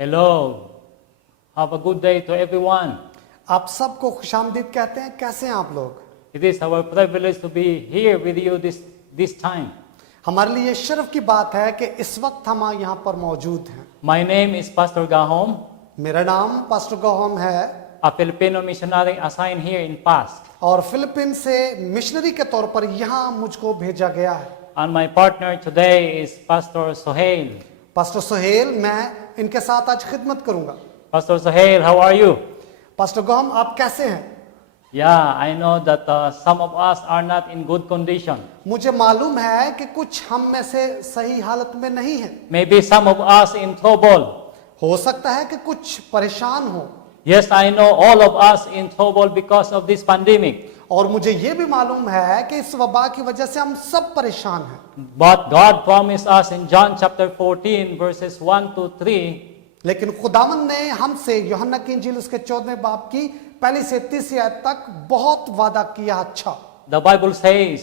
Hello. Have a good day to everyone. आप सबको खुशामदीद कहते हैं। कैसे हैं आप लोग? It is our privilege to be here with you this time. हमारे लिए शर्फ की बात है कि इस वक्त हम यहाँ पर मौजूद हैं। My name is Pastor Gahom, मेरा नाम पास्टर गोहम है a Filipino missionary assigned here in past. और फिलिपीन से मिशनरी के तौर पर यहाँ मुझको भेजा गया है। And my partner today is Pastor Sohail. Pastor Sohail, मैं इनके साथ आज खिदमत करूंगा। Pastor Sohail, how are you? Pastor गोहम, आप कैसे हैं? Yeah, I know that some of us are not in good condition. मुझे मालूम है कि कुछ हम में से सही हालत में नहीं है। Maybe some of us in trouble. हो सकता है कि कुछ परेशान हो। Yes, I know all of us in trouble because of this pandemic. और मुझे ये भी मालूम है कि इस वबा की वजह से हम सब परेशान हैं। But God promised us in John chapter 14 verses 1 to 3. लेकिन खुदावन ने हमसे यूहन्ना की इंजील उसके 14वें बाब की पहली से 30वीं आयत तक बहुत वादा किया। अच्छा, The Bible says,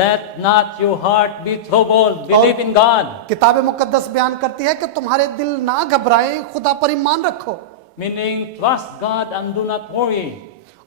"Let not your heart be troubled. Believe in God." किताब मुकद्दस बयान करती है कि तुम्हारे दिल ना घबराए, खुदा पर ईमान रखो। Meaning, trust God and do not worry.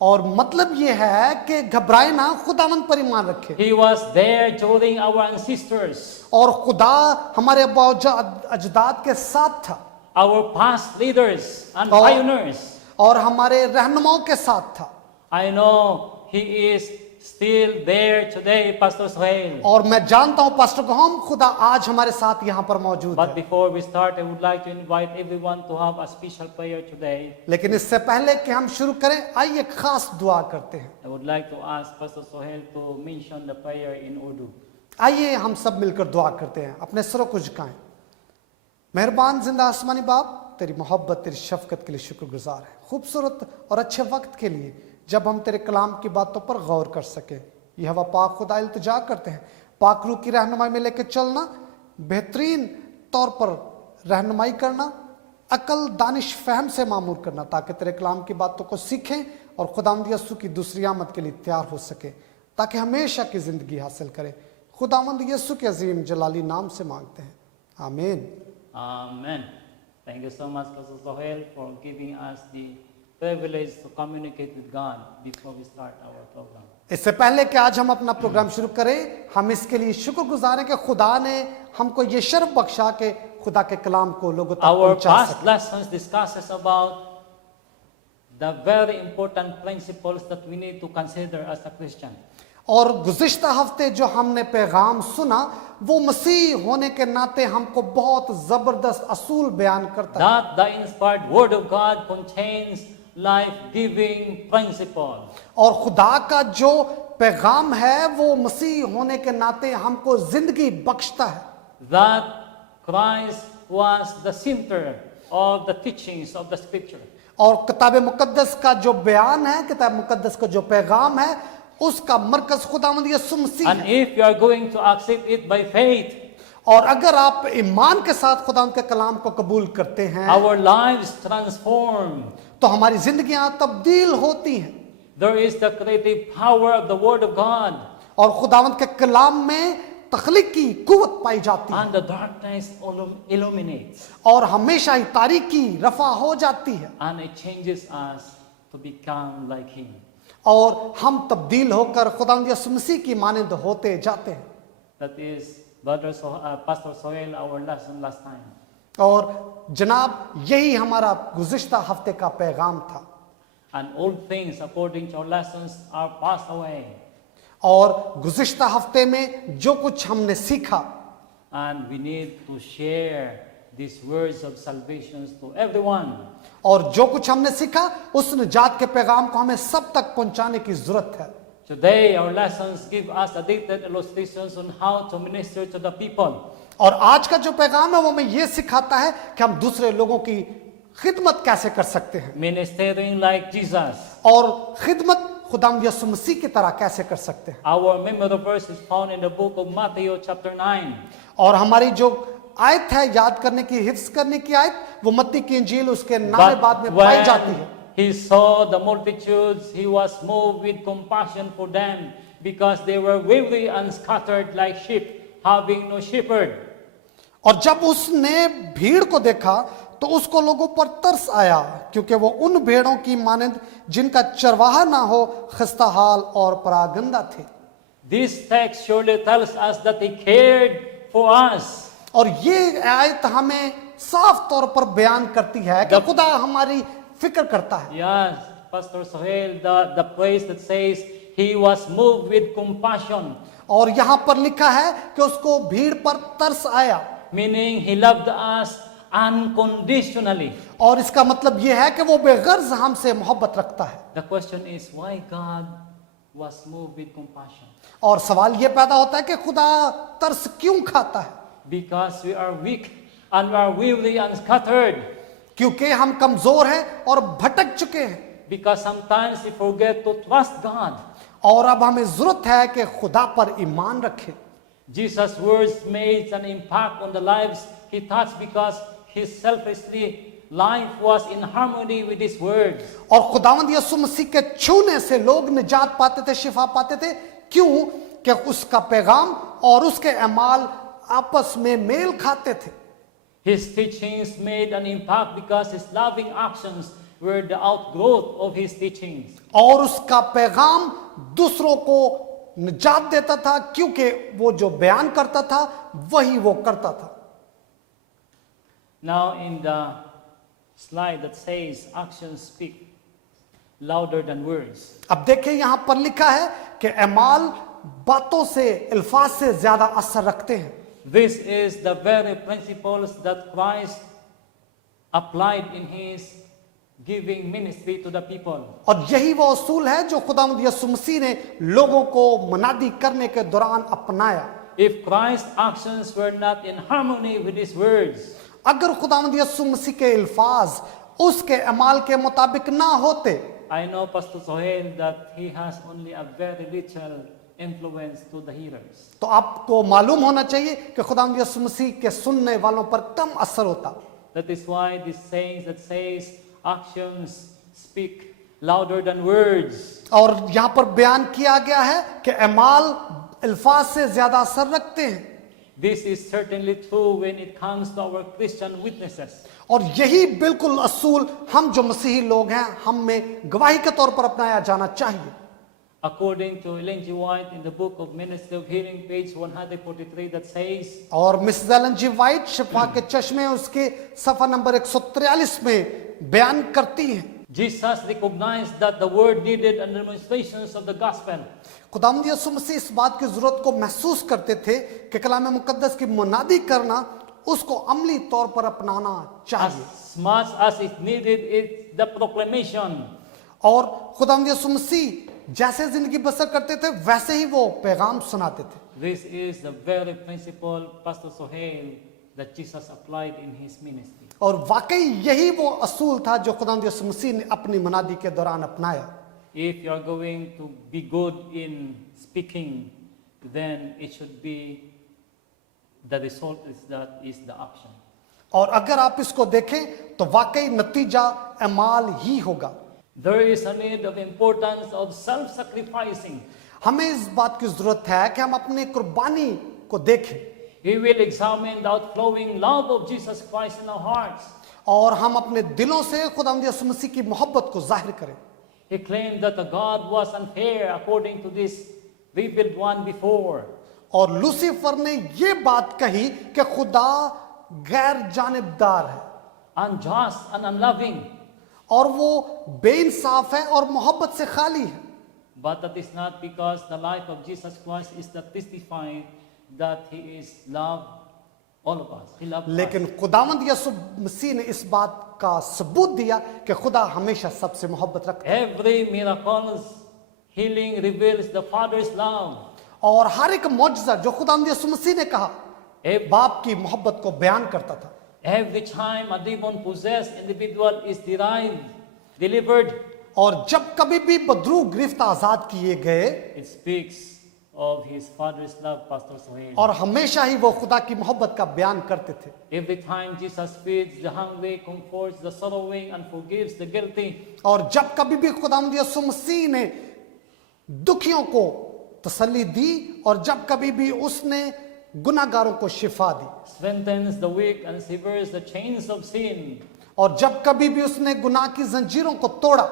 और मतलब ये है कि घबराए ना, खुदावन पर ईमान रखे। He was there during our ancestors, और खुदा हमारे अजदाद के साथ था our past leaders and Oh. pioneers. और हमारे रहनुमाओं के साथ था। I know He is still there today, Pastor Sohail. और मैं जानता हूं पास्टर गोहम, खुदा आज हमारे साथ यहाँ पर मौजूद But है। before we start, I would like to invite everyone to have a special prayer today. लेकिन इससे पहले कि हम शुरू करें, आइए खास दुआ करते हैं। I would like to ask Pastor Sohail to mention the prayer in Urdu. आइए हम सब मिलकर दुआ करते हैं। अपने सरों को झुकाएं। मेहरबान जिंदा आसमानी बाप, तेरी मोहब्बत, तेरी शफकत के लिए शुक्रगुजार है। खूबसूरत और अच्छे वक्त के लिए जब हम तेरे कलाम की बातों पर गौर कर सके। यह हवा पाक खुदा इल्तिजा करते हैं, पाक रूह की रहनुमाई में लेकर चलना, बेहतरीन तौर पर रहनुमाई करना, अकल दानिश फहम से मामूर करना, ताकि तेरे कलाम की बातों को सीखें और खुदावंद यीशु की दूसरी आमद के लिए तैयार हो सके, ताकि हमेशा की जिंदगी हासिल करें। खुदावंद यीशु के अजीम जलाली नाम से मांगते हैं, आमीन। Amen. Thank you so much, Pastor Sohail, for giving us the privilege to communicate with God before we start our program. इससे पहले कि आज हम अपना प्रोग्राम शुरू करें, हम इसके लिए शुक्रगुजार हैं कि खुदा ने हमको ये शर्फ बख्शा के खुदा के कलाम को लोगों तक Our पहुंचा past सके। lessons discusses about the very important principles that we need to consider as a Christian. और गुज़िश्ता हफ्ते जो हमने पैगाम सुना, वो मसीह होने के नाते हमको बहुत जबरदस्त असूल बयान करता है। That the inspired word of God contains life-giving principles. और खुदा का जो पैगाम है वो मसीह होने के नाते हमको जिंदगी बख्शता है। That Christ was the center of the teachings of the Scripture. और किताब मुकद्दस का जो बयान है, किताब मुकद्दस का जो पैगाम है, उसका मरकज खुदावंद यीशु मसीह And है। if you are going to accept it by faith, और अगर आप ईमान के साथ खुदावंद के कलाम को कबूल करते हैं, our lives transform. तो हमारी जिंदगियां तब्दील होती हैं। There is the creative power of the Word of God, और खुदावंद के कलाम में तख्लीक की कुव्वत पाई जाती है and the darkness illuminates, और हमेशा ही तारीकी रफा हो जाती है and it changes us to become like Him. और हम तब्दील होकर खुदावंद यीशु मसीह की मानंद होते जाते हैं। That is, Pastor Sohail, our lesson last time. और जनाब, यही हमारा गुज़िश्ता हफ्ते का पैगाम था। And all things according to our lessons are passed away, और गुज़िश्ता हफ्ते में जो कुछ हमने सीखा, and we need to share these words of salvation to everyone. और जो कुछ हमने सीखा उस निजात के पैगाम को हमें सब तक पहुंचाने की जरूरत है। Today, our lessons give us a detailed illustrations on how to minister to the people. और आज का जो पैगाम है वो हमें ये सिखाता है कि हम दूसरे लोगों की खिदमत कैसे कर सकते हैं Ministering like Jesus. और खिदमत खुदावंद यीशु मसीह की तरह कैसे कर सकते हैं। Our memory verse is found in the book of Matthew chapter 9. और हमारी जो आयत है याद करने की, हिफ्ज करने की आयत, वो मत्ती की इंजील उसके नारे But बाद में पाई जाती है। when he saw the multitudes, he was moved with compassion for them because they were weary and scattered like sheep, having no shepherd. और जब उसने भीड़ को देखा तो उसको लोगों पर तरस आया, क्योंकि वो उन भेड़ों की मानंद जिनका चरवाहा ना हो, खस्ताहाल और परागंदा थे। This text surely tells us that He cared for us. और ये आयत हमें साफ तौर पर बयान करती है कि खुदा हमारी फिक्र करता है। Yes, Pastor Sohail, the place that says He was moved with compassion, और यहाँ पर लिखा है कि उसको भीड़ पर तरस आया, meaning He loved us unconditionally. और इसका मतलब यह है कि वो बेगर्ज हमसे मोहब्बत रखता है। The question is why God was moved with compassion? और सवाल ये पैदा होता है कि खुदा तरस क्यों खाता है? Because we are weak and we are weary and scattered. क्योंकि हम कमजोर हैं और भटक चुके हैं, Because sometimes we forget to trust God. और अब हमें जरूरत है कि खुदा पर ईमान रखें। Jesus' words made an impact on the lives He touched because His selflessly life was in harmony with His words. और खुदावंद यीशु मसीह के छूने से लोग निजात पाते थे, शिफा पाते थे। क्यों? कि उसका पैगाम और उसके अमाल आपस में मेल खाते थे। His teachings made an impact because His loving actions were the outgrowth of His teachings. और उसका पैगाम दूसरों को निजात देता था, क्योंकि वो जो बयान करता था वही वो करता था। Now in the slide that says actions speak louder than words. अब देखिए यहां पर लिखा है कि अमाल बातों से, अल्फाज से ज्यादा असर रखते हैं। This is the very principles that Christ applied in His giving ministry to the people. और यही वो असूल है जो खुदावंद यीशु मसीह ने लोगों को मनादी करने के दौरान अपनाया। If Christ's actions were not in harmony with His words, अगर खुदावंद यीशु मसीह के अल्फाज उसके अमाल के मुताबिक ना होते, I know Pastor Sohail that he has only a very little influence to the hearers. तो आपको मालूम होना चाहिए कि खुदावंद यीशु मसीह के सुनने वालों पर कम असर होता। That is why this saying that says actions speak louder than words. और यहाँ पर बयान किया गया है कि अमाल अल्फाज से ज्यादा असर रखते हैं। This is certainly true when it comes to our Christian witnesses. और यही बिल्कुल असूल हम जो मसीही लोग हैं हम में गवाही के तौर पर अपनाया जाना चाहिए। According to Ellen G. White in the book of Ministry of Healing, page 143, that says, और मिस एलन जी वाइट शिफा के चश्मे उसके सफा नंबर 143 में बयान करती हैं, Jesus recognized that the word needed and demonstrations of the gospel. खुदावंद यीशु मसीह इस बात की जरूरत को महसूस करते थे कि कलाम मुकद्दस की मुनादी करना उसको अमली तौर पर अपनाना चाहिए। As much as it needed it, the proclamation. और खुदावंद यीशु मसीह जैसे जिंदगी बसर करते थे वैसे ही वो पैगाम सुनाते थे। This is the very principle, Pastor Sohail, that Jesus applied in His ministry. और वाकई यही वो असूल था जो खुदावंद यीशु मसीह ने अपनी मनादी के दौरान अपनाया। If you are going to be good in speaking, then it should be the result is the action. और अगर आप इसको देखें तो वाकई नतीजा अमाल ही होगा। There is a need of importance of self-sacrificing. हमें इस बात की जरूरत है कि हम अपनी कुर्बानी को देखें We will examine the outflowing love of Jesus Christ in our hearts. और हम अपने दिलों से खुदावंद यीशु मसीह की मोहब्बत को जाहिर करें। He claimed that the God was unfair according to this revealed one before. और लूसीफर ने ये बात कही कि खुदा गैर जानिबदार है, Unjust and unloving. और वो बेइंसाफ है और मोहब्बत से खाली है। But that is not because the life of Jesus Christ is that testifying that He is love all of us. He loved लेकिन us. खुदावंद यीशु मसीह ने इस बात का सबूत दिया कि खुदा हमेशा सबसे मोहब्बत रखता है। Every miracles, healing reveals the Father's love. और हर एक मौजज़ा जो खुदावंद यीशु मसीह ने कहा Ev- बाप की मोहब्बत को बयान करता था। Every time a demon-possessed individual is delivered, और जब कभी भी बदरू गिरफ्त आजाद किए गए it speaks of His Father's love, Pastor Sohail. और हमेशा ही वो खुदा की मोहब्बत का बयान करते थे। Every time Jesus feeds the hungry, comforts the sorrowing, and forgives the guilty, और जब कभी भी खुदावंद यीशु मसीह ने दुखियों को तसल्ली दी और जब कभी भी उसने गुनाहगारों को शिफा दी। strengthens the weak, and severs the chains of sin. और जब कभी भी उसने गुनाह की जंजीरों को तोड़ा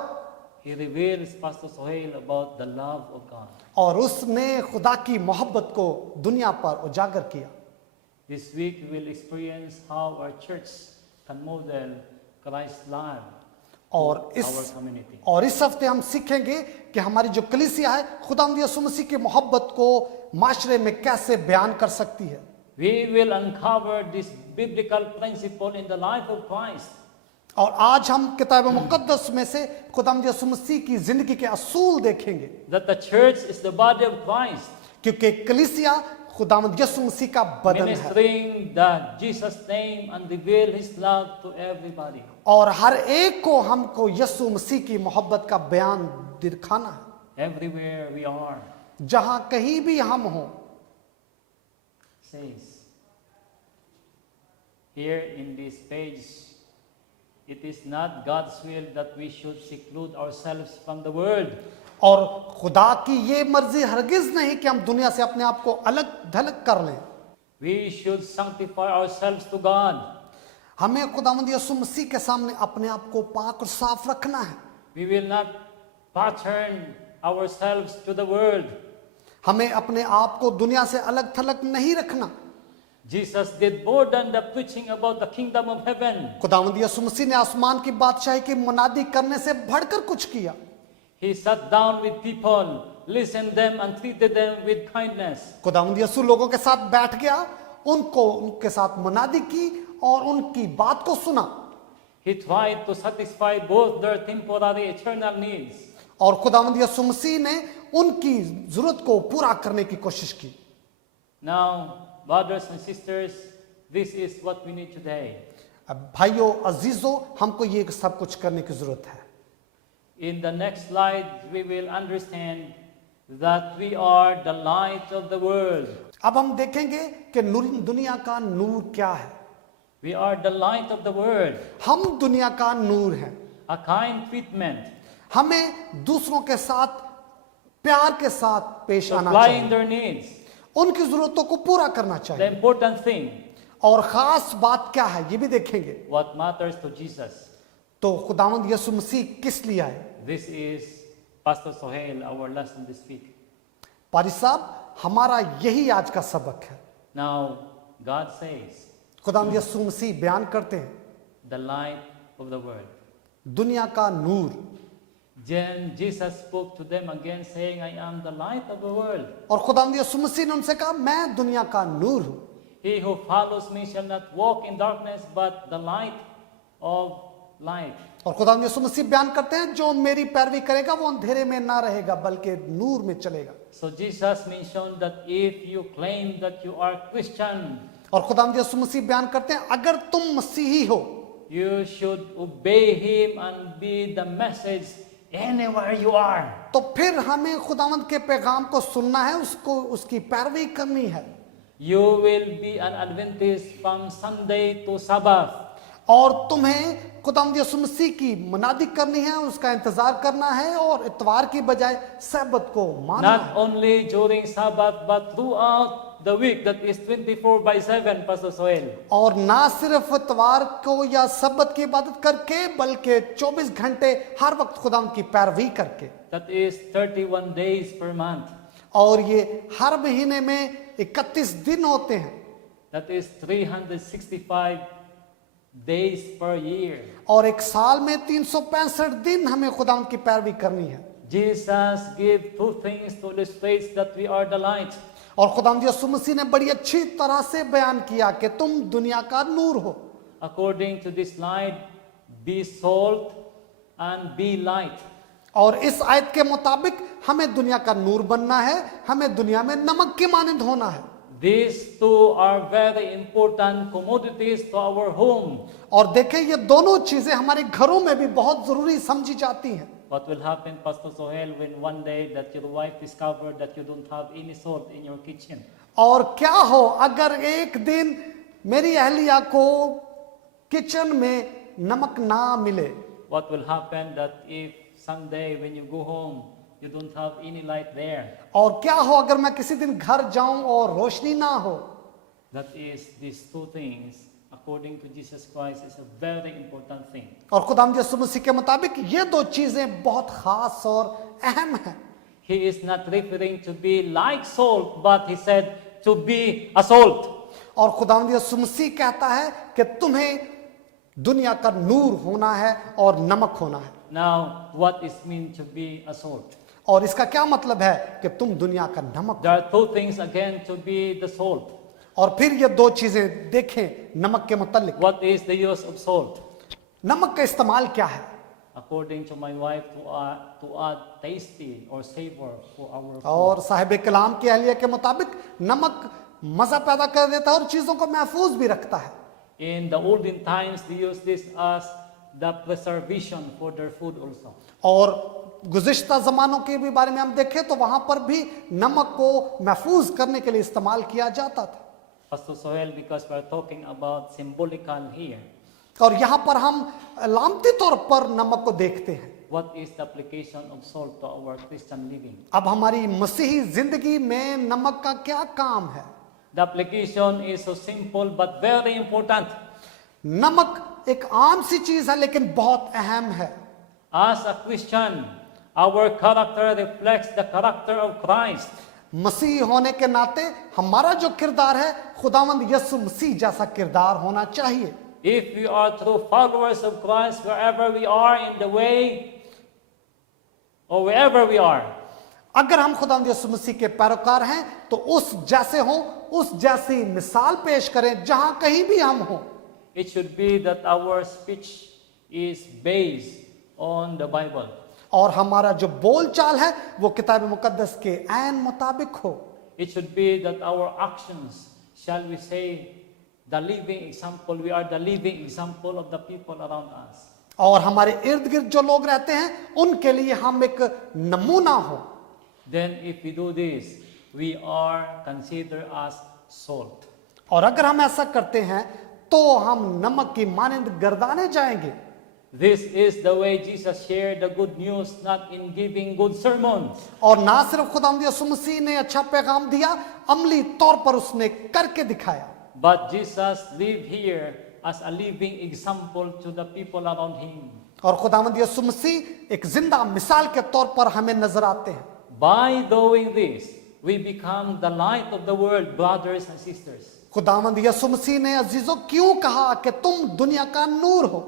He reveals, Pastor Sohail, about the love of God. और उसने खुदा की मोहब्बत को दुनिया पर उजागर किया। This week we will experience how our church can model Christ's love और to our community. इस हफ्ते हम सीखेंगे कि हमारी जो कलीसिया है खुदावंद यीशु मसीह की मोहब्बत को माशरे में कैसे बयान कर सकती है। We will uncover this biblical principle in the life of Christ. और आज हम किताब मुकद्दस में से खुदावंद यीशु मसीह की जिंदगी के असूल देखेंगे, That the church is the body of Christ, क्योंकि कलीसिया खुदावंद यीशु मसीह का बदन है ministering the Jesus name and reveal His love to everybody. और हर एक को हमको यीशु मसीह की मोहब्बत का बयान दिखाना है। Everywhere we are, जहां कहीं भी हम हों, says here in this page, it is not God's will that we should seclude ourselves from the world. और खुदा की ये मर्जी हरगिज नहीं कि हम दुनिया से अपने आप को अलग थलग कर लें। We should sanctify ourselves to God. हमें खुदावंद यीशु मसीह के सामने अपने आप को पाक और साफ रखना है। We will not pattern ourselves to the world. हमें अपने आप को दुनिया से अलग थलग नहीं रखना। Jesus did more than the preaching about the kingdom of heaven. खुदावंद यीशु मसीह ने आसमान की बादशाही की मुनादी करने से बढ़कर कुछ किया। He sat down with people, listened them and treated them with kindness. खुदावंद यीशु लोगों के साथ बैठ गया, उनके साथ मुनादी की और उनकी बात को सुना। He tried to satisfy both their temporary eternal needs. और खुदावंद यीशु मसीह ने उनकी जरूरत को पूरा करने की कोशिश की। Now, brothers and sisters, this is what we need today. अब भाइयों अजीजों, हमको ये सब कुछ करने की जरूरत है। In the next slide, we will understand that we are the light of the world. अब हम देखेंगे कि दुनिया का नूर क्या है। We are the light of the world. हम दुनिया का नूर हैं। A kind treatment, हमें दूसरों के साथ प्यार के साथ पेश आना supplying चाहिए, their needs. उनकी जरूरतों को पूरा करना The चाहिए। important thing, और खास बात क्या है ये भी देखेंगे। what matters to Jesus. तो खुदावंद यीशु मसीह किस लिए आए। This is Pastor Sohail, our lesson this week. पारी साहब, हमारा यही आज का सबक है। Now, God says, खुदावंद यीशु मसीह बयान करते हैं, the light of the world. दुनिया का नूर। Then Jesus spoke to them again, saying, I am the light of the world. और खुदावंद यीशु मसीह ने उनसे कहा, मैं दुनिया का नूर हूं। He who follows me shall not walk in darkness, but the light of light. और खुदावंद यीशु मसीह बयान करते हैं, जो मेरी पैरवी करेगा वो अंधेरे में ना रहेगा बल्कि नूर में चलेगा। So Jesus mentioned that if you claim that you are Christian, और खुदावंद यीशु मसीह बयान करते हैं, अगर तुम मसीही हो you should obey him and be the message anywhere you are. तो फिर हमें खुदावंद के पैगाम को सुनना है, उसको उसकी पैरवी करनी है। You will be an Adventist from Sunday to Sabbath. और तुम्हें खुदावंद यीशु मसीह की मुनादी करनी है, उसका इंतजार करना है और इतवार की बजाय सब्बत को मानना Not है। only during Sabbath, but throughout the week, that is 24/7, Pastor Sohail. और ना सिर्फ इतवार को या सब्बत की इबादत करके बल्कि 24 घंटे हर वक्त खुदावंद की पैरवी करके। That is 31 days per month. और ये हर महीने में 31 दिन होते हैं That is 365 days per year. और एक साल में 365 दिन हमें खुदावंद की पैरवी करनी है। Jesus gave two things to illustrate that we are the light. और खुदावंद यीशु मसीह ने बड़ी अच्छी तरह से बयान किया कि तुम दुनिया का नूर हो। According to this slide, be salt and be light. और इस आयत के मुताबिक हमें दुनिया का नूर बनना है, हमें दुनिया में नमक के मानंद होना है। These two are very important commodities to our home. और देखें, ये दोनों चीजें हमारे घरों में भी बहुत जरूरी समझी जाती हैं। What will happen, Pastor Sohail, when one day that your wife discovered that you don't have any salt in your kitchen? और क्या हो अगर एक दिन मेरी अहलिया को किचन में नमक ना मिले। What will happen that if someday when you go home, you don't have any light there? और क्या हो अगर मैं किसी दिन घर जाऊं और रोशनी ना हो। That is, these two things, according to Jesus Christ, is a very important thing. और खुदावंद यीशु मसीह के मुताबिक ये दो चीजें बहुत खास और अहम हैं। He is not referring to be like salt, but he said to be a salt. और खुदावंद यीशु मसीह कहता है कि तुम्हें दुनिया का नूर होना है और नमक होना है। Now, what is mean to be a salt? और इसका क्या मतलब है कि तुम दुनिया का नमक There are two things again to be the salt. और फिर ये दो चीजें देखें नमक के मुतालिक। What is the use of salt? नमक का इस्तेमाल क्या है? According to my wife, to add tasty or savor for our food. और साहिब कलाम के अहलिया के मुताबिक नमक मजा पैदा कर देता है और चीजों को महफूज भी रखता है। In the olden times, they used this as the preservation for their food also. और गुज़िश्ता ज़मानों के भी बारे में हम देखें तो वहां पर भी नमक को महफूज करने के लिए इस्तेमाल किया जाता था। Pastor Sohail, because we are talking about symbolical here, और यहाँ पर हम लामती तौर पर नमक को देखते हैं। what is the application of salt to our Christian living? अब हमारी मसीही जिंदगी में नमक का क्या काम है? The application is so simple but very important. नमक एक आम सी चीज है लेकिन बहुत अहम है। As a Christian, our character reflects the character of Christ. मसीह होने के नाते हमारा जो किरदार है खुदावंद यीशु मसीह जैसा किरदार होना चाहिए। If we are true followers of Christ, wherever we are in the way or wherever we are, अगर हम खुदावंद यीशु मसीह के पैरोकार हैं तो उस जैसे हो, उस जैसी मिसाल पेश करें जहां कहीं भी हम हो। it should be that our speech is based on the Bible. और हमारा जो बोलचाल है वो किताब मुकद्दस के ऐन मुताबिक हो। It should be that our actions, shall we say, the living example, we are the living example of the people around us. और हमारे इर्द गिर्द जो लोग रहते हैं उनके लिए हम एक नमूना हो। Then if we do this, we are considered as salt. और अगर हम ऐसा करते हैं तो हम नमक की मानंद गर्दाने जाएंगे। This is the way Jesus shared the good news, not in giving good sermons. और ना सिर्फ खुदावंद यीशु मसीह ने अच्छा पैगाम दिया, अमली तौर पर उसने करके दिखाया। But Jesus lived here as a living example to the people around him. और खुदावंद यीशु मसीह एक जिंदा मिसाल के तौर पर हमें नजर आते हैं। By doing this, we become the light of the world, brothers and sisters. खुदावंद यीशु मसीह ने अजीजों क्यों कहा कि तुम दुनिया का नूर हो?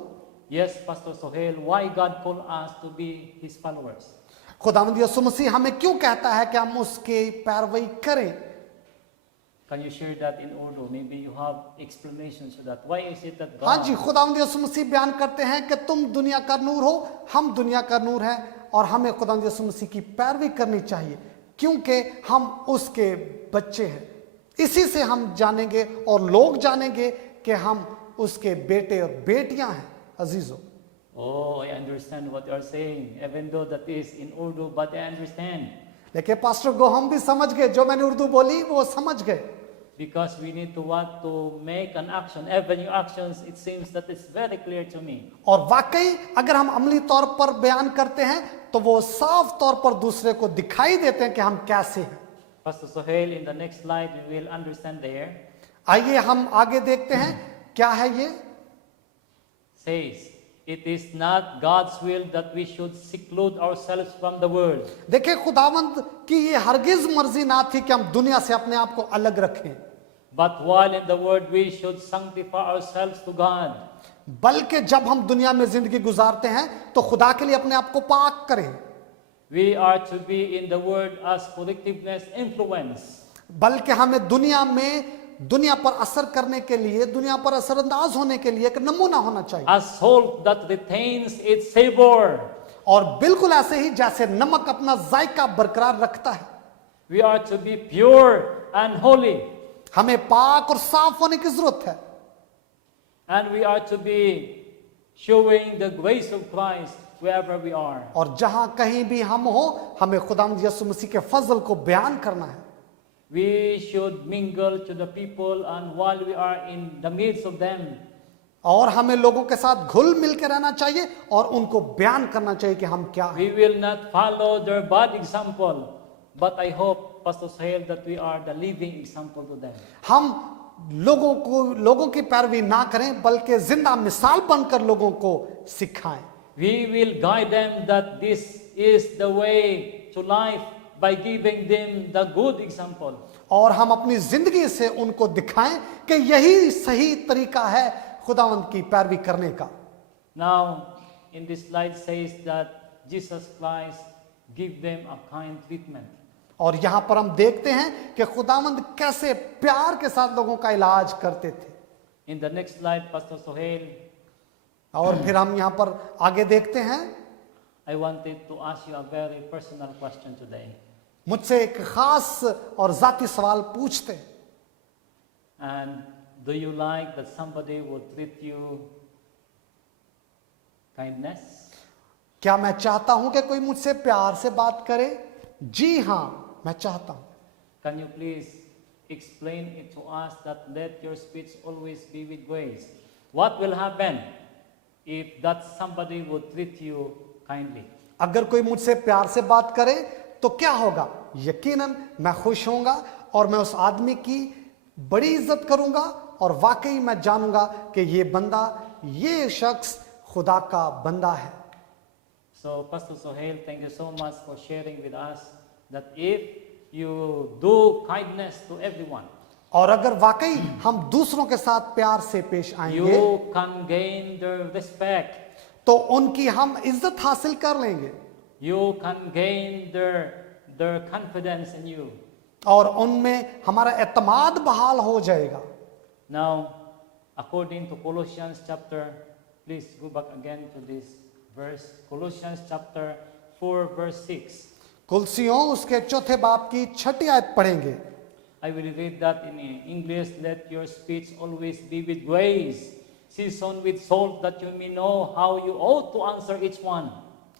Yes, Pastor Sohail, why God called us to be his followers? खुदावंद यीशु मसीह हमें क्यों कहता है कि हम उसके पैरवी करें? Can you share that in Urdu? Maybe you have explanations to that. Why is it that हाँ God... जी, खुदावंद यीशु मसीह बयान करते हैं कि तुम दुनिया का नूर हो, हम दुनिया का नूर हैं और हमें खुदावंद यीशु मसीह की पैरवी करनी चाहिए क्योंकि हम उसके बच्चे हैं। इसी से हम जानेंगे और लोग जानेंगे कि हम उसके बेटे और बेटियां हैं। अजीजों, Oh, I understand what you are saying, even though that is in Urdu, but I understand. लेकिन पास्टर को हम भी समझ गए, जो मैंने उर्दू बोली वो समझ गए। Because we need to want to make an action, even your actions, it seems that it's very clear to me. और वाकई अगर हम अमली तौर पर बयान करते हैं तो वो साफ तौर पर दूसरे को दिखाई देते हैं कि हम कैसे हैं। Pastor Sohail, in the next slide, we will understand there, आइए हम आगे देखते हैं क्या है ये। says, it is not God's will that we should seclude ourselves from the world. देखिए, खुदावंद की ये हरगिज मर्जी ना थी कि हम दुनिया से अपने आप को अलग रखें, But while in the world, we should sanctify ourselves to God. बल्कि जब हम दुनिया में जिंदगी गुजारते हैं तो खुदा के लिए अपने आप को पाक करें। We are to be in the world as collectiveness influence. बल्कि हमें दुनिया पर असर करने के लिए, दुनिया पर असरअंदाज होने के लिए एक नमूना होना चाहिए। As salt that retains its savor. और बिल्कुल ऐसे ही जैसे नमक अपना जायका बरकरार रखता है, We are to be pure and holy. हमें पाक और साफ होने की जरूरत है। And we are to be showing the grace of Christ wherever we are. और जहां कहीं भी हम हो, हमें खुदावंद यीशु मसीह के फजल को बयान करना है। We should mingle to the people, and while we are in the midst of them, और हमें लोगों के साथ घुल मिल के रहना चाहिए और उनको बयान करना चाहिए कि हम क्या हैं। we will not follow their bad example, but I hope, Pastor Sohail, that we are the living example to them. हम लोगों की पैरवी ना करें, बल्कि जिंदा मिसाल बनकर लोगों को सिखाएं। We will guide them that this is the way to life by giving them the good example. और हम अपनी जिंदगी से उनको दिखाएं कि यही सही तरीका है खुदावंद की पैरवी करने का। Now, in this slide says that Jesus Christ give them a kind treatment. और यहां पर हम देखते हैं कि खुदावंद कैसे प्यार के साथ लोगों का इलाज करते थे। In the next slide, Pastor Sohail, और फिर हम यहां पर आगे देखते हैं। I wanted to ask you a very personal question today. मुझसे एक खास और जाती सवाल पूछते हैं। And do you like that somebody will treat you kindness? क्या मैं चाहता हूं कि कोई मुझसे प्यार से बात करे? जी हां, मैं चाहता हूं। Can you please explain it to us that let your speech always be with grace? What will happen if that somebody would treat you kindly? अगर कोई मुझसे प्यार से बात करे तो क्या होगा? यकीनन मैं खुश होऊंगा और मैं उस आदमी की बड़ी इज्जत करूंगा और वाकई मैं जानूंगा कि ये शख्स खुदा का बंदा है। So, Pastor Sohail, thank you so much for sharing with us that if you do kindness to everyone, और अगर वाकई हम दूसरों के साथ प्यार से पेश आएंगे you can gain their respect. तो उनकी हम इज्जत हासिल कर लेंगे You can gain their confidence in you. और उनमें हमारा एतमाद बहाल हो जाएगा। Now, according to Colossians chapter, please go back again to this verse, Colossians chapter 4 verse 6. कुलसियों उसके चौथे बाब की 6ठी आयत पढ़ेंगे। I will read that in English. Let your speech always be with grace, seasoned with salt, that you may know how you ought to answer each one.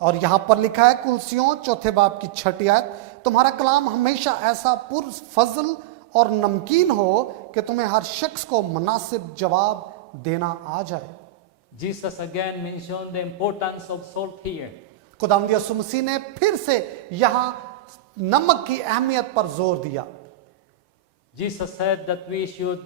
और यहां पर लिखा है कुलसियों चौथे बाब की 6ठी आयत, तुम्हारा कलाम हमेशा ऐसा पुर फजल और नमकीन हो कि तुम्हें हर शख्स को मुनासिब जवाब देना आ जाए। Jesus again mentioned the importance of salt here. खुदावंद यीशु मसीह ने फिर से यहां नमक की अहमियत पर जोर दिया। Jesus said that we should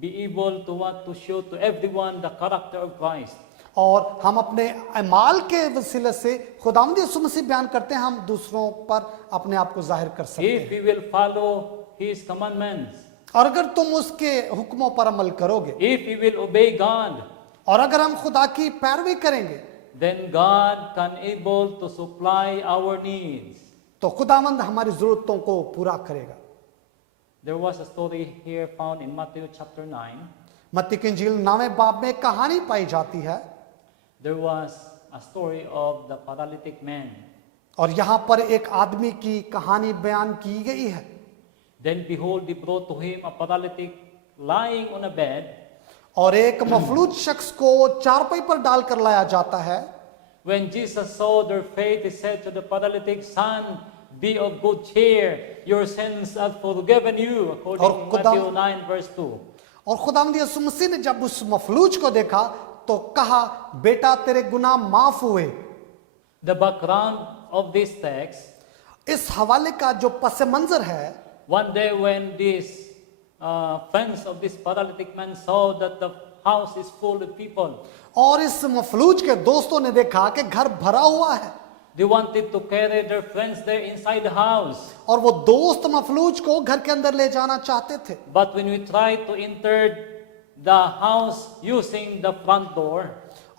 be able to want to show to everyone the character of Christ. और हम अपने अमाल के वसीले से खुदावंद यीशु मसीह बयान करते हैं, हम दूसरों पर अपने आप को जाहिर कर सकते If हैं। we will follow His commandments, और अगर तुम उसके हुक्मों पर अमल करोगे if we will obey God, और अगर हम खुदा की पैरवी करेंगे then God can able to supply our needs. तो खुदावंद हमारी जरूरतों को पूरा करेगा। There was a story here found in Matthew chapter 9. मत्ती की इंजील 9वें बाब में एक कहानी पाई जाती है There was a story of the paralytic man. और यहाँ पर एक आदमी की कहानी बयान की गई है। Then behold, they brought to him a paralytic lying on a bed. और एक मफलूज शख्स को चारपाई पर डालकर लाया जाता है। When Jesus saw their faith, he said to the paralytic, Son, be of good cheer, your sins are forgiven you, according और to Matthew 9 verse 2. और खुदावंद यीशु मसीह ने जब उस मफलूज को देखा तो कहा, बेटा तेरे गुनाह माफ हुए। The background of this text, इस हवाले का जो पस मंजर है, one day when these friends of this paralytic man saw that the house is full of people, और इस मफलूज के दोस्तों ने देखा कि घर भरा हुआ है they wanted to carry their friends there inside the house. और वो दोस्त मफलूज को घर के अंदर ले जाना चाहते थे। But when we tried to enter the house using the front door,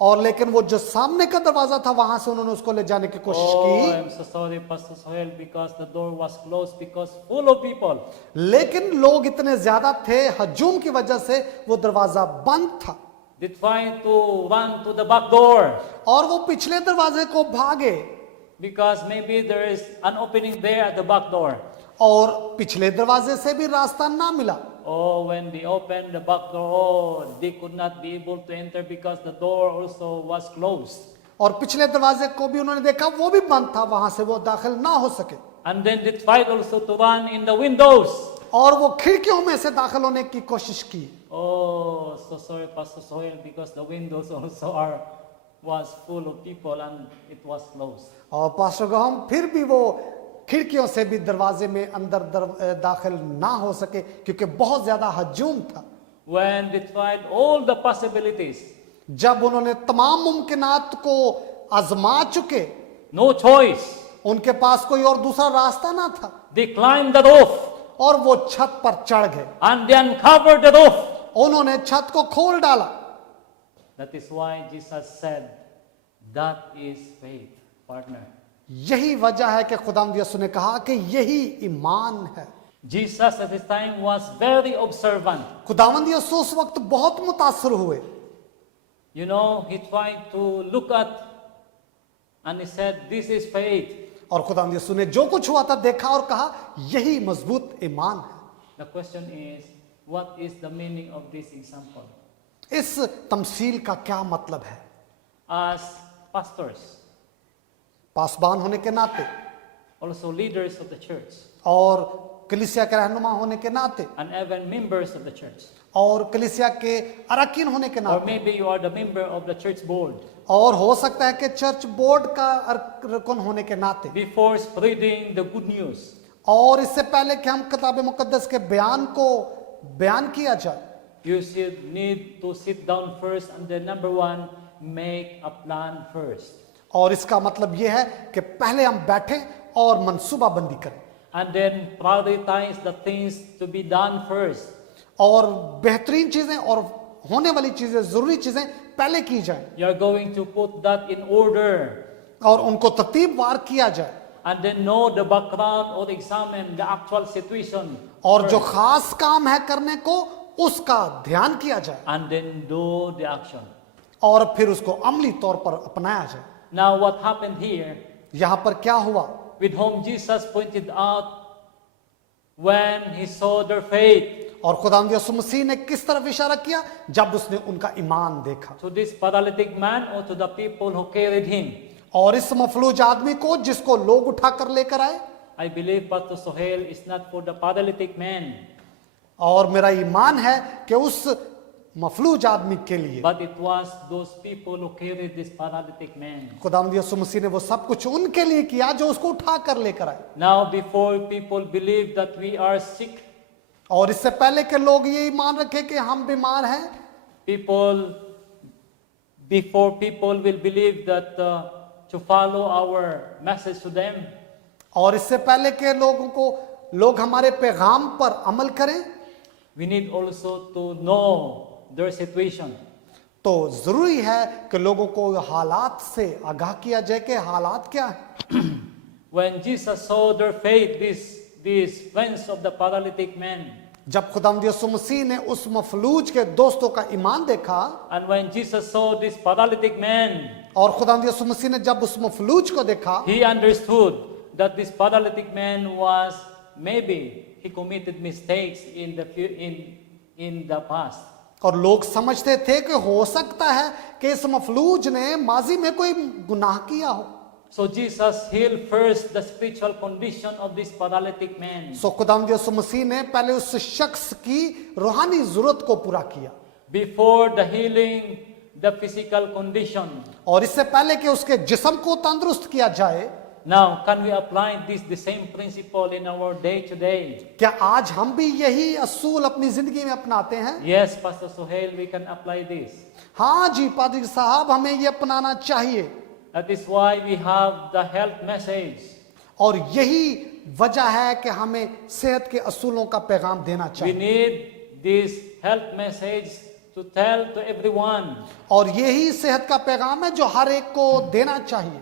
और लेकिन वो जो सामने का दरवाजा था वहां से उन्होंने उसको ले जाने की कोशिश oh, की, I'm so sorry, Pastor Sohail, because the door was closed because full of people. लेकिन लोग इतने ज्यादा थे, हजूम की वजह से वो दरवाजा बंद था They tried to run to the back door और वो पिछले दरवाजे को भागे because maybe there is an opening there at the back door. और पिछले दरवाजे से भी रास्ता ना मिला। Oh, when they opened the back door, oh, they could not be able to enter because the door also was closed. और पिछले दरवाजे को भी उन्होंने देखा, वो भी बंद था, वहां से वो दाखिल ना हो सके। And then they tried also to run in the windows. और वो खिड़कियों में से दाखिल होने की कोशिश की। Oh, so sorry, Pastor Sohail, because the windows also was full of people and it was closed. और पास्टर गहम फिर भी वो खिड़कियों से भी दरवाजे में अंदर दाखिल ना हो सके क्योंकि बहुत ज्यादा हजूम था। when they tried all the possibilities, जब उन्होंने तमाम मुमकिनात को आजमा चुके, no choice, उनके पास कोई और दूसरा रास्ता ना था, they climbed the roof और वो छत पर चढ़ गए, and they uncovered the roof. उन्होंने छत को खोल डाला. That is why Jesus said, that is faith, partner. यही वजह है कि खुदावंद यीशु ने कहा कि यही ईमान है. Jesus at this time was very observant. खुदावंद यीशु उस वक्त बहुत मुतासर हुए. You know, he tried to look at and he said, this is faith. और खुदावंद यीशु ने जो कुछ हुआ था देखा और कहा यही मजबूत ईमान है. The question is, what is the meaning of this example? इस तमसील का क्या मतलब है? As pastors, पासबान होने के नाते also leaders of the church, और कलीसिया के रहनुमा होने के नाते and even members of the church, और कलीसिया के अरकीन होने के or नाते, maybe you are the member of the church board, और हो सकता है कि चर्च बोर्ड का अरकन होने के नाते, before spreading the good news, और इससे पहले कि हम किताब मुकद्दस के बयान को बयान किया जाए, you should need to sit down first and then number one, make a plan first. और इसका मतलब यह है कि पहले हम बैठें और मनसूबाबंदी करें, And then prioritize the things to be done first. और बेहतरीन चीजें और होने वाली चीजें, जरूरी चीजें पहले की जाए, You are going to put that in order और उनको तरतीबवार किया जाए, and then know the background or examine the actual situation. और जो first, खास काम है करने को उसका ध्यान किया जाए, and then do the action. और फिर उसको अमली तौर पर अपनाया जाए. Now what happened here, यहां पर क्या हुआ? with whom Jesus pointed out when he saw their faith, और खुदावंद यीशु मसीह ने किस तरफ इशारा किया जब उसने उनका ईमान देखा? to this paralytic man or to the people who carried him? और इस मफलूज आदमी को जिसको लोग उठाकर लेकर आए, I believe Pastor Sohail is not for the paralytic man, और मेरा ईमान है कि उस मफलूज आदमी के लिए but it was those people who carried this paralytic man. खुदावंद यीशु मसीह ने वो सब कुछ उनके लिए किया जो उसको उठाकर लेकर आए. Now before people believe that we are sick, और इससे पहले के लोग ये ईमान रखे कि हम बीमार हैं, before people will believe that to follow our message to them, और इससे पहले के लोग हमारे पैगाम पर अमल करें, we need also to know their situation. तो जरूरी है कि लोगों को हालात से आगाह किया जाए कि हालात क्या है. When Jesus saw their faith, these friends of the paralytic man, जब खुदावंद यीशु मसीह ने उस मफलूज के दोस्तों का ईमान देखा, and when Jesus saw this paralytic man, और खुदावंद यीशु मसीह ने जब उस मफलूज को देखा, he understood that this paralytic man was, maybe he committed mistakes in the past. और लोग समझते थे कि हो सकता है कि इस मफलूज ने माजी में कोई गुनाह किया हो. So Jesus healed first the spiritual condition of this paralytic man. सो खुदावंद यीशु मसीह ने पहले उस शख्स की रूहानी जरूरत को पूरा किया, Before the healing the physical condition. और इससे पहले कि उसके जिस्म को तंदुरुस्त किया जाए. Now, can we apply the same principle in our day to day? क्या आज हम भी यही असूल अपनी जिंदगी में अपनाते हैं? Yes, Pastor Sohail, we can apply this. हाँ जी पादरी साहब, हमें ये अपनाना चाहिए. That is why we have the health message. और यही वजह है कि हमें सेहत के असूलों का पैगाम देना We चाहिए. need this health message to tell to everyone. और यही सेहत का पैगाम है जो हर एक को देना चाहिए.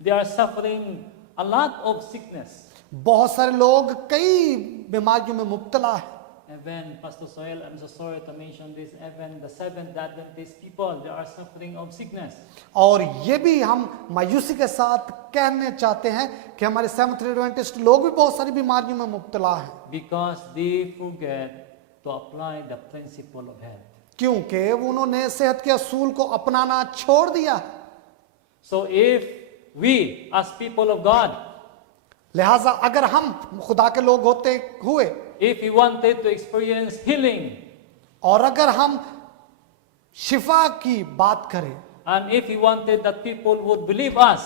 They are suffering a lot of sickness. बहुत सारे लोग कई बीमारियों में मुब्तला है. Even Pastor Sohail, I'm so sorry to mention this, even the Seventh Adventist people, they are suffering of sickness. और ये भी हम मायूसी के साथ कहने चाहते हैं कि हमारे सेवंथ एडवेंटिस्ट लोग भी बहुत सारी बीमारियों में मुब्तला हैं, Because they forget to apply the principle of health. क्योंकि उन्होंने सेहत के असूल को अपनाना छोड़ दिया है. So if we as people of God, लिहाजा अगर हम खुदा के लोग होते हुए if we wanted to experience healing, और अगर हम शिफा की बात करें, and if we wanted that people would believe us,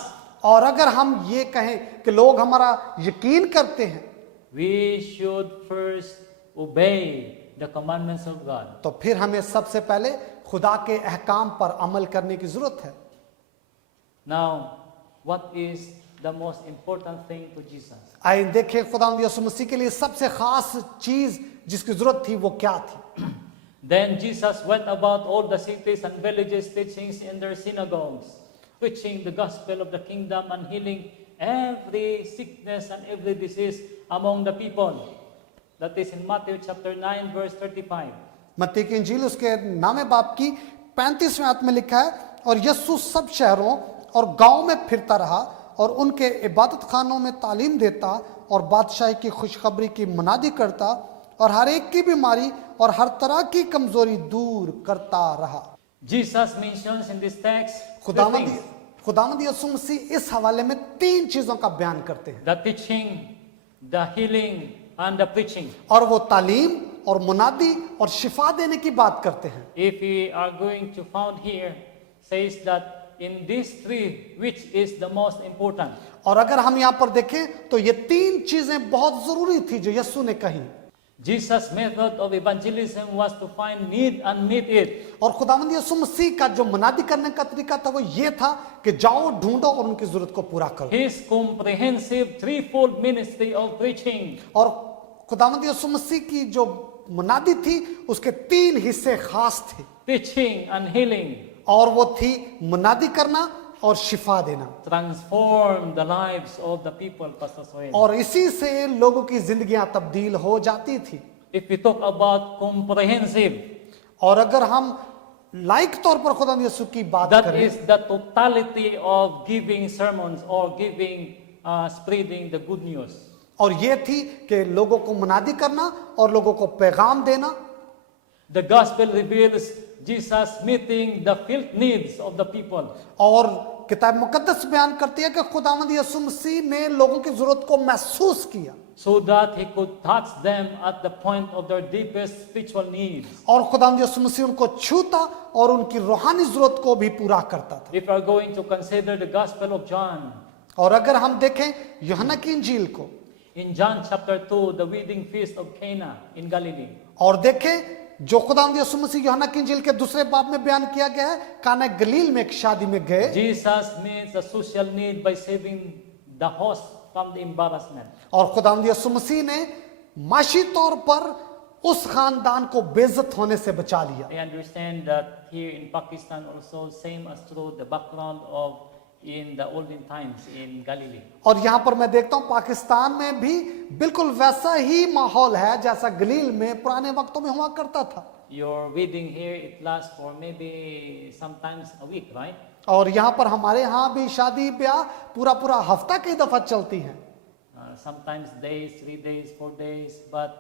और अगर हम ये कहें कि लोग हमारा यकीन करते हैं, we should first obey the commandments of God. तो फिर हमें सबसे पहले खुदा के अहकाम पर अमल करने की जरूरत है। Now, what is the most important thing to Jesus? आइए देखें खुदावंद यीशु मसीह के लिए सबसे खास चीज जिसकी जरूरत थी वो क्या थी। Then Jesus went about all the cities and villages, teaching in their synagogues, preaching the gospel of the kingdom and healing every sickness and every disease among the people. That is in Matthew chapter 9, verse 35. मत्ती की इंजील उसके नामे बाप की 35वें आयत में लिखा है, और यीशु सब शहरों और गांव में फिरता रहा और उनके इबादत खानों में तालीम देता और बादशाही की खुशखबरी की मनादी करता और हर एक की बीमारी और हर तरह की कमजोरी दूर करता रहा। Jesus mentions in this text three things: खुदावंद यीशु मसीह इस हवाले में 3 चीजों का बयान करते हैं, the teaching, the healing, and the preaching. और वो तालीम और मुनादी और शिफा देने की बात करते हैं। If we are going to found here, says that in these three, which is the most important? और अगर हम यहाँ पर देखें तो ये 3 चीजें बहुत जरूरी थी जो यीशु ने कही। Jesus' method of evangelism was to find need and meet it. और खुदावंद यीशु मसीह का जो मुनादी करने का तरीका था वो ये था कि जाओ, ढूंढो और उनकी जरूरत को पूरा करो। His comprehensive threefold ministry of preaching, और खुदावंद यीशु मसीह की जो मुनादी थी उसके 3 हिस्से खास थे, teaching and healing, और वो थी मुनादी करना और शिफा देना। transform the lives of the people, Pastor Sohail. और इसी से लोगों की जिंदगियां तब्दील हो जाती थी। If we talk about comprehensive, और अगर हम लाइक तौर पर खुदावंद यीशु की बात that करें is the totality of giving sermons or giving, spreading the good news. और ये थी कि लोगों को मुनादी करना और लोगों को पैगाम देना। The gospel reveals Jesus meeting the felt needs of the people. और किताब मुकद्दस बयान करती है कि खुदावंद यीशु मसीह ने लोगों की जरूरत को महसूस किया, So that he could touch them at the point of their deepest spiritual needs. और खुदावंद यीशु मसीह उनको छूता और उनकी रूहानी जरूरत को भी पूरा करता था। If we are going to consider the Gospel of John, और अगर हम देखें यूहन्ना की इंजील को, in John chapter 2, the wedding feast of Cana in Galilee, और देखें जो खुदावंद यीशु मसीह यूहन्ना की इंजील के दूसरे बाब में बयान किया गया है, काना गलील में एक शादी में गए, Jesus meets a social need by saving the host from the embarrassment. और खुदावंद यीशु मसीह ने माशी तौर पर उस खानदान को बेइज्जत होने से बचा लिया। I understand that here in Pakistan also same as through the background of in the olden times in Galilee. और यहाँ पर मैं देखता हूँ पाकिस्तान में भी बिल्कुल वैसा ही माहौल है जैसा गलील में पुराने वक्तों में हुआ करता था। Your wedding here, it lasts for maybe sometimes a week, right? और यहाँ पर हमारे यहाँ भी शादी ब्याह पूरा हफ्ता कई दफा चलती है, Sometimes days, 3 days, 4 days, but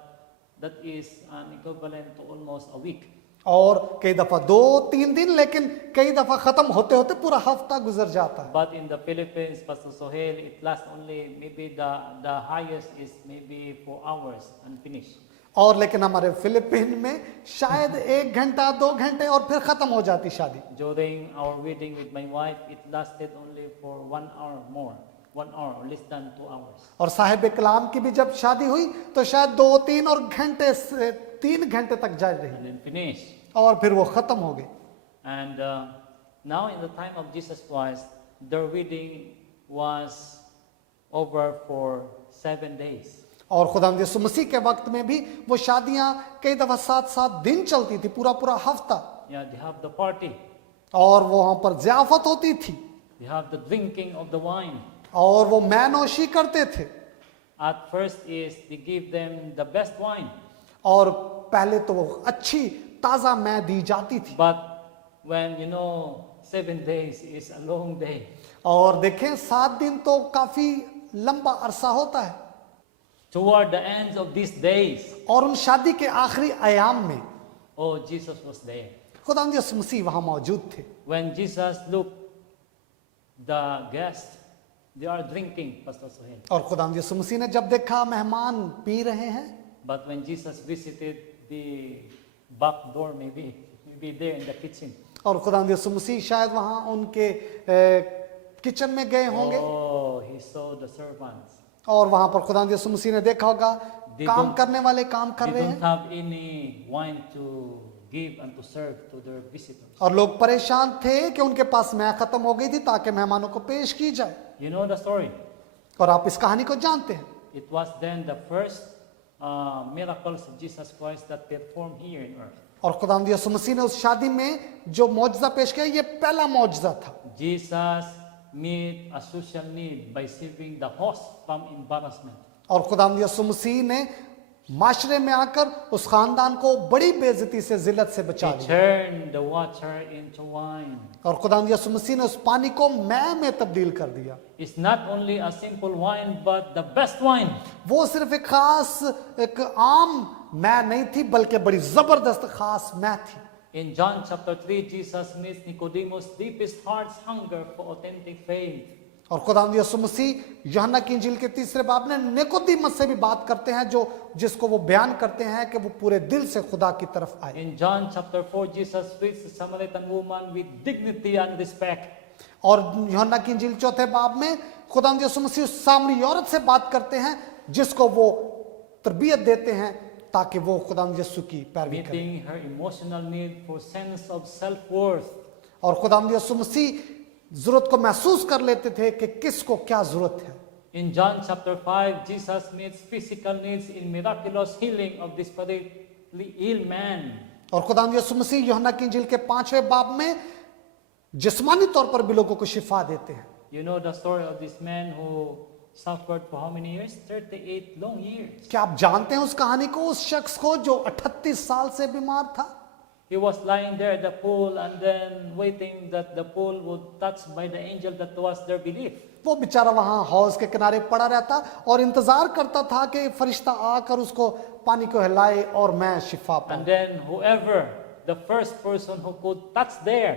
that is an equivalent to almost a week. और कई दफा 2-3 दिन, लेकिन कई दफा खत्म होते होते पूरा हफ्ता गुजर जाता है। But in the Philippines, Pastor Sohail, it lasts only maybe the highest is maybe 4 hours and finish. और लेकिन हमारे फिलीपीन में शायद 1 घंटा 2 घंटे और फिर खत्म हो जाती शादी। During our wedding with my wife, it lasted only for 1 hour more, 1 hour or less than 2 hours. और साहिब कलाम की भी जब शादी हुई तो शायद 2-3 और घंटे से 3 घंटे तक जारी रही And then finish. और फिर वो खत्म हो गई। And now in the time of Jesus Christ, their wedding was over for 7 days. और खुदावंद यीशु मसीह के वक्त में भी वो शादियां कई दफा 7-7 दिन चलती थी, पूरा हफ्ता, Yeah, they have the party, और वो वहां पर ज़ियाफत होती थी they have the drinking of the wine. और वो मैनोशी करते थे। At first is they give them the best wine, और पहले तो वो अच्छी ताज़ा मैं दी जाती थी, but when 7 days is a long day, और देखें 7 दिन तो काफी लंबा अरसा होता है, toward the ends of these days, और उन शादी के आखिरी अयाम में oh, Jesus was there. खुदावंद यीशु मसीह वहां मौजूद थे। When Jesus looked, the guests, they are drinking, Pastor Sohail. और खुदावंद यीशु मसीह ने जब देखा मेहमान पी रहे हैं, But when Jesus visited the back door, maybe there in the kitchen, और खुदावंद यीशु मसीह शायद वहां उनके किचन में गए होंगे, oh, he saw the servants. और वहां पर खुदावंद यीशु मसीह ने देखा होगा They काम don't- करने वाले काम कर They रहे don't हैं have any wine to give and to serve to their visitors. और लोग परेशान थे कि उनके पास मैया खत्म हो गई थी ताकि मेहमानों को पेश की जाए। You know the story. और आप इस कहानी को जानते हैं। It was then the first miracles of Jesus Christ that performed here in earth. और खुदावंद यीशु मसीह ने उस शादी में जो मौजज़ा पेश किया, ये पहला मौजज़ा था। Jesus met a social need by saving the host from embarrassment. और खुदावंद यीशु मसीह ने माशरे में आकर उस खानदान को बड़ी बेइज्जती से, जिल्लत से बचा He लिया। turned the water into wine. और खुदावंद यीशु मसीह ने उस पानी को मैह में तब्दील कर दिया। It's not only a simple wine, but the best wine. वो सिर्फ एक खास, एक आम मैह नहीं थी, बल्कि बड़ी जबरदस्त खास मैह थी। In John chapter 3, Jesus meets Nicodemus' deepest heart's hunger for authentic faith. और खुदावंद यीशु मसीह यूहन्ना की इंजील के 3 बाब में निकोदेमुस से भी बात करते हैं, जो जिसको वो बयान करते हैं कि वो पूरे दिल से खुदा की तरफ आए। In John chapter 4, Jesus treats the Samaritan woman with dignity and respect. और यूहन्ना की इंजील 4 बाब में खुदावंद यीशु मसीह उस सामरी औरत से बात करते हैं, जिसको वो तरबियत देते हैं ताकि वो खुदावंद यीशु की पैरवी करे। Meeting her emotional need for sense of self-worth. और खुदावंद यीशु मसीह जरूरत को महसूस कर लेते थे कि किसको क्या जरूरत है। In John chapter 5, Jesus meets physical needs in miraculous healing of this particularly ill man. और खुदावंद यीशु मसीह यूहन्ना की इंजील के 5वें बाब में जिस्मानी तौर पर भी लोगों को शिफा देते हैं। You know the story of this man who suffered for how many years? 38 long years. क्या आप जानते हैं उस कहानी को, उस शख्स को जो 38 साल से बीमार था? He was lying there at the pool and then waiting that the pool would touch by the angel that was their belief. वो बेचारा वहां हौज के किनारे पड़ा रहता और इंतजार करता था कि फरिश्ता आकर उसको पानी को हिलाए और मैं शिफा पाऊं। And then whoever, the first person who could touch there,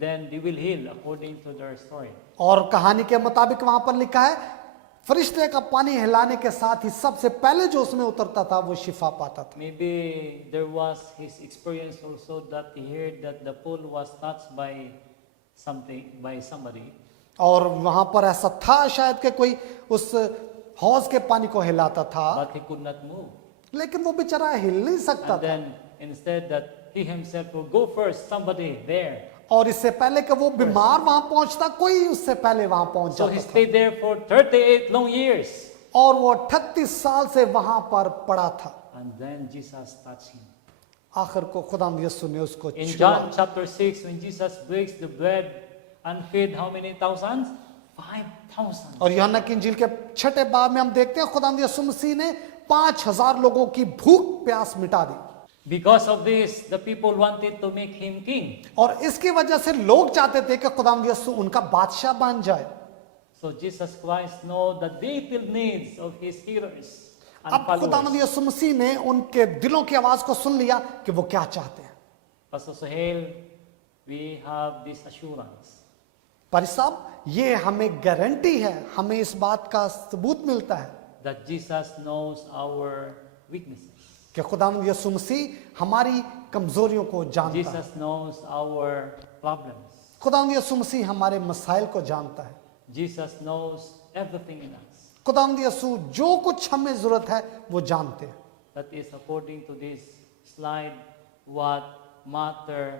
then they will heal according to their story. और कहानी के मुताबिक वहां पर लिखा है, फरिश्ते का पानी हिलाने के साथ ही सबसे पहले जो उसमें उतरता था वो शिफा पाता था। Maybe there was his experience also that he heard that the pool was touched by somebody. और वहां पर ऐसा था शायद कि कोई उस हौज के पानी को हिलाता था, But he could not move. लेकिन वो बेचारा हिल नहीं सकता And था। then instead that he himself will go first, somebody there. और इससे पहले कि वो बीमार वहां पहुंचता, कोई उससे पहले वहां पहुंच So he जाता था। stayed there for 38 long years. और वो 38 साल से वहां पर पड़ा था। And then Jesus touched him. आखिर को खुदावंद यीशु ने उसको In छुआ। John chapter 6, when Jesus breaks the bread and feed how many thousands? 5,000. और यूहन्ना की इंजील के 6 बाब में हम देखते हैं खुदावंद यीशु मसीह ने 5000 लोगों की भूख प्यास मिटा दी। Because of this, the people wanted to make him king. और इसकी वजह से लोग चाहते थे कि खुदावंद यीशु उनका बादशाह बन जाए। So Jesus Christ knows the detailed needs of his hearers and अब खुदावंद followers. यीशु मसीह ने उनके दिलों की आवाज को सुन लिया कि वो क्या चाहते हैं। Pastor Sohail, we have this assurance पर साहब, ये हमें गारंटी है, हमें इस बात का सबूत मिलता है that Jesus knows our weaknesses. कि खुदावंद यीशु मसीह हमारी कमजोरियों को जानता है। Jesus knows our problems. खुदावंद यीशु मसीह हमारे मसाइल को जानता है। Jesus knows everything in us. खुदावंद यीशु जो कुछ हमें जरूरत है वो जानते हैं। That is according to this slide what matters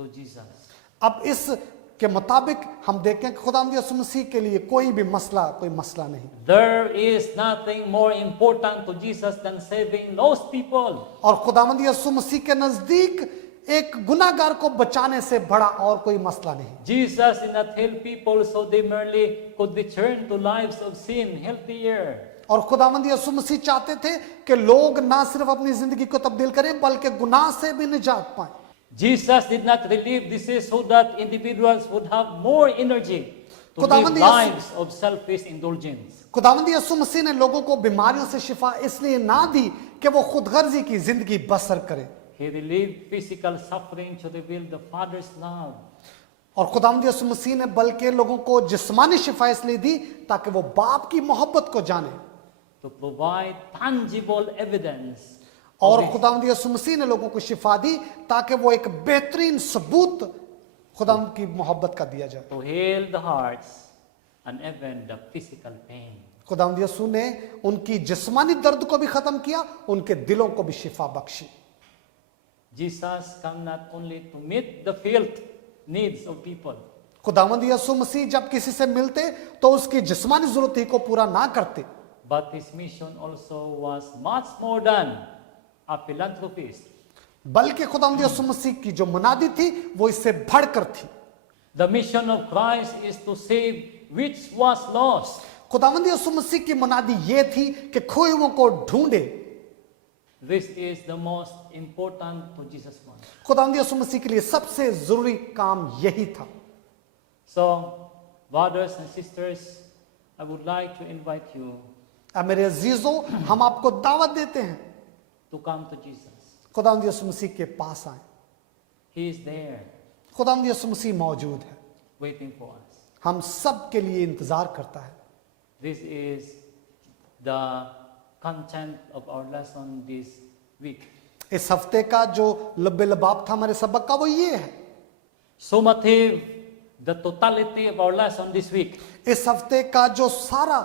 to Jesus. अब इस के मुताबिक हम देखें कि खुदावंद यीशु मसीह के लिए कोई मसला नहीं। There is nothing more important to Jesus than saving lost people. और खुदावंद यीशु मसीह के नजदीक एक गुनाहगार को बचाने से बड़ा और कोई मसला नहीं। Jesus did not help people so they merely could return to lives of sin healthier. और खुदावंद यीशु मसीह चाहते थे कि लोग ना सिर्फ अपनी जिंदगी को तब्दील करें बल्कि गुनाह से भी निजात पाएं। Jesus did not relieve disease so that individuals would have more energy to खुदावंद live Yeshu- lives of selfish indulgence. खुदावंद यीशु मसीह ने लोगों को बीमारियों से शिफा इसलिए ना दी कि वो खुदगर्जी की जिंदगी बसर करें। He relieved physical suffering to reveal the Father's love. और खुदावंद यीशु मसीह ने बल्कि लोगों को जिस्मानी शिफा इसलिए दी ताकि वो बाप की मोहब्बत को जाने। To provide tangible evidence और of his- खुदावंद यीशु मसीह ने लोगों को शिफा दी ताकि वो एक बेहतरीन सबूत खुदावंद की मोहब्बत का दिया जाए। to heal the hearts and even the physical pain. खुदावंद यीशु ने उनकी जिस्मानी दर्द को भी खत्म किया, उनके दिलों को भी शिफा Bakshi. Jesus come not only to meet the felt needs of people, खुदावंद यीशु मसीह जब किसी से मिलते तो उसकी जिस्मानी जरूरत ही को पूरा ना करते, but his mission also was much more than a philanthropist. बल्कि खुदावंद यीशु मसीह की जो मुनादी थी वो इससे बढ़कर थी। The mission of Christ is to save which was lost. खुदावंद यीशु मसीह की मुनादी ये थी कि खोए हुओं को ढूंढे। This is the most important to Jesus Christ. खुदावंद यीशु मसीह के लिए सबसे जरूरी काम यही था। So, brothers and sisters, I would like to invite you अब मेरे अजीजों, हम आपको दावत देते हैं to come to Jesus. खुदावंद यीशु मसीह के पास आए। He is there खुदावंद यीशु मसीह मौजूद है, waiting for us. हम सब के लिए इंतजार करता है। This is the content of our lesson this week. इस हफ्ते का जो लब्बे लबाब था हमारे सबक का वो ये है। Summative, the totality of our lesson this week. इस हफ्ते का जो सारा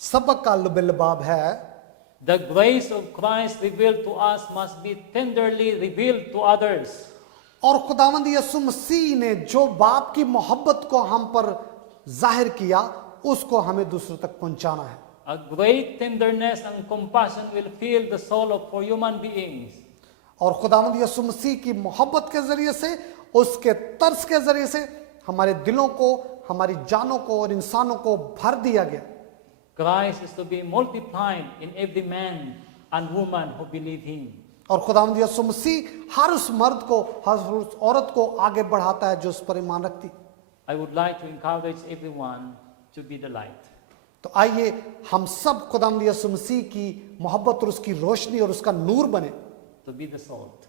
सबक का लब्बे लबाब है, The grace of Christ revealed to us must be tenderly revealed to others. और खुदावंद यीशु मसीह ने जो बाप की मोहब्बत को हम पर जाहिर किया उसको हमें दूसरों तक पहुंचाना है। A great tenderness and compassion will fill the soul of for human beings. और खुदावंद यीशु मसीह की मोहब्बत के जरिए से, उसके तरस के जरिए से हमारे दिलों को, हमारी जानों को और इंसानों को भर दिया गया। Christ is to be multiplied in every man and woman who believe him. और खुदावंद यीशु मसीह हर उस मर्द को, हर उस औरत को आगे बढ़ाता है जो उस पर ईमान रखती। I would like to encourage everyone to be the light. तो आइए हम सब खुदावंद यीशु मसीह की मोहब्बत और उसकी रोशनी और उसका नूर बने, To be the salt.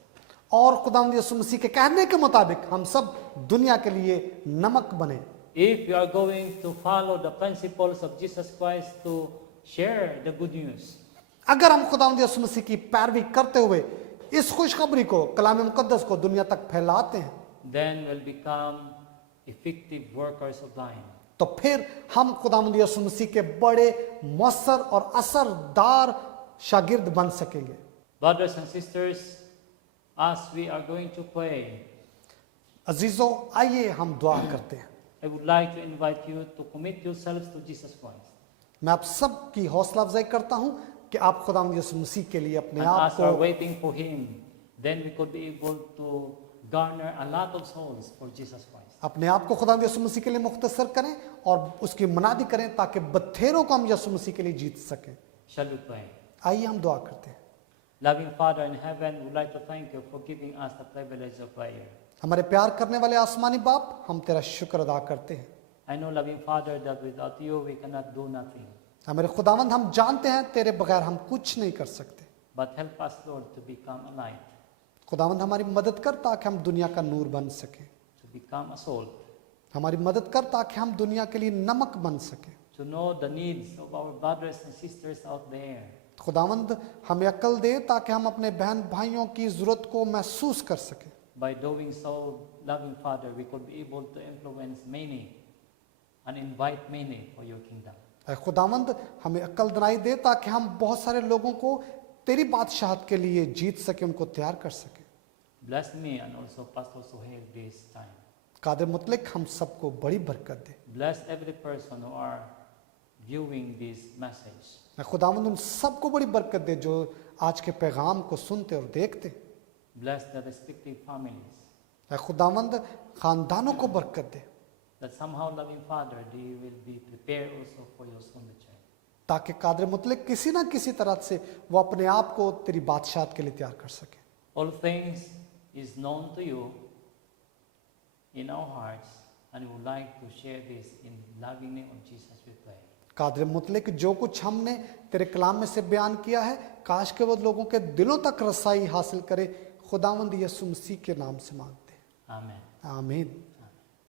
और खुदावंद यीशु मसीह के कहने के मुताबिक हम सब दुनिया के लिए नमक बने। If you are going to follow the principles of Jesus Christ to share the good news, अगर हम खुदावंद यीशु मसीह की पैरवी करते हुए इस खुशखबरी को, कलाम मुकद्दस को दुनिया तक फैलाते हैं, then we'll become effective workers of life. तो फिर हम खुदावंद यीशु मसीह के बड़े मौसर और असरदार शागिर्द बन सकेंगे। Brothers and sisters, as we are going to pray, अजीजों, आइए हम दुआ करते हैं। I would like to invite you to commit yourselves to Jesus Christ. मैं आप सब की हौसला अफजाई करता हूं कि आप खुदावंद यीशु मसीह के लिए अपने And आप as we are को, waiting for Him, then we could be able to garner a lot of souls for Jesus Christ. अपने आप को खुदावंद यीशु मसीह के लिए मुख्तसर करें और उसकी मुनादी करें ताकि बत्थेरों को हम यीशु मसीह के लिए जीत सकें। Shall we pray? आइए हम दुआ करते हैं। Loving Father in heaven, we would like to thank you for giving us the privilege of prayer. हमारे प्यार करने वाले आसमानी बाप, हम तेरा शुक्र अदा करते हैं। I know, loving Father, that without you we cannot do nothing. हमारे खुदावंद, हम जानते हैं तेरे बगैर हम कुछ नहीं कर सकते। But help us, Lord, to become a light, खुदावंद हमारी मदद कर ताकि हम दुनिया का नूर बन सके। to become a salt, हमारी मदद कर ताकि हम दुनिया के लिए नमक बन सके। to know the needs of our brothers and sisters out there. खुदावंद हमें अक्ल दे ताकि हम अपने बहन भाइयों की जरूरत को महसूस कर सके। By doing so, loving Father, we could be able to influence many and invite many for your kingdom. ऐ खुदावंद हमें अक्ल दिलाई दे ताकि हम बहुत सारे लोगों को तेरी बादशाहत के लिए जीत सके, उनको तैयार कर सके। Bless me and also Pastor Sohail this time. Qadir मुतलिक हम सबको बड़ी बरकत दे। Bless every person who are viewing this message. ऐ खुदावंद उन सबको बड़ी बरकत दे जो आज के पैगाम को सुनते और देखते। Bless the respective families. ऐ खुदावंद खानदानों को बरकत दे That somehow, loving Father, they will be prepared also for your soon return. ताकि कादिर मुतलिक किसी ना किसी तरह से वो अपने आप को तेरी बादशाहत के लिए तैयार कर सके। All things is known to you in our hearts, and we would like to share this in loving name of Jesus we pray. Qadir मुतलिक जो कुछ हमने तेरे कलाम में से बयान किया है, काश के वो लोगों के दिलों तक रसाई हासिल करे। खुदावंद यीशु मसीह के नाम से मांगते हैं, Amen. आमीन।